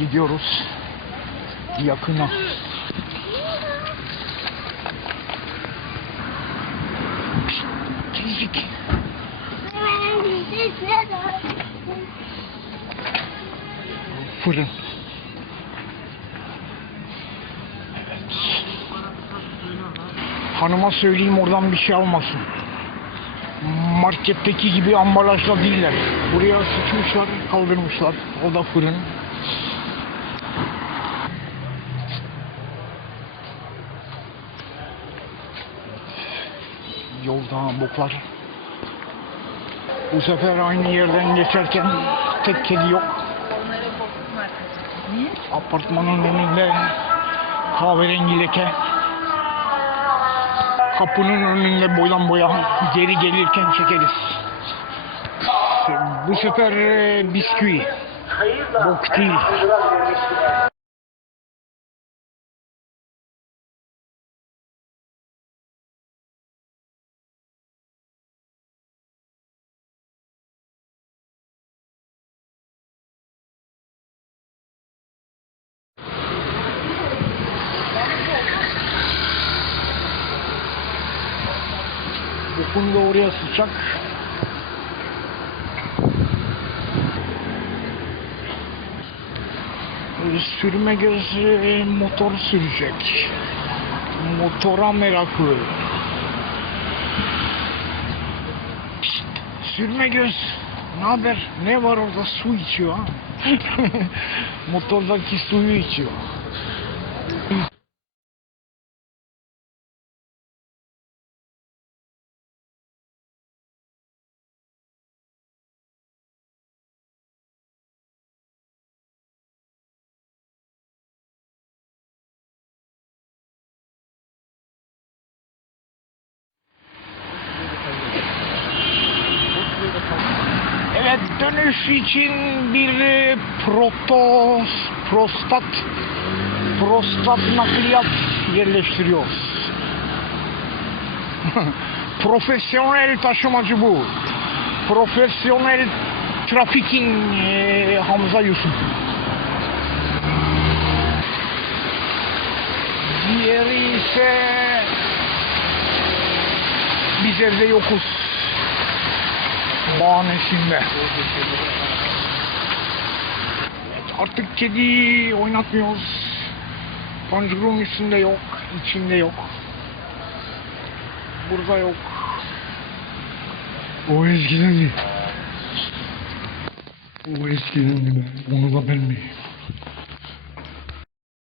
Gidiyoruz yakına. Kedicik. Fırın. Evet. Hanıma söyleyeyim oradan bir şey almasın. Marketteki gibi ambalajla değiller. Buraya sıçmışlar, kaldırmışlar. O da fırın. Yolda boklar. Bu sefer aynı yerden geçerken tek kedi yok. Apartmanın önünde kahverengi leke. Kapının önünde boydan boya geri gelirken çekeriz. Bu sefer e, bisküvi. Bok değil. Bokunu da oraya sıçacak. Sürme göz e, motor sürecek. Motora meraklı. Pişt, sürme göz. Ne haber? Ne var orada? Su içiyor ha. Motordaki suyu içiyor. Evet dönüş için bir e, protos, prostat prostat nakliyat yerleştiriyoruz. Profesyonel taşımacı bu. Profesyonel trafikin e, Hamza Yusuf. Diğeri ise biz evde yokuz. Bahanesinde. Artık kedi oynatmıyoruz. Panjurun üstünde yok, içinde yok. Burada yok. O eskiden de. O eskiden de. Onu da ben mi?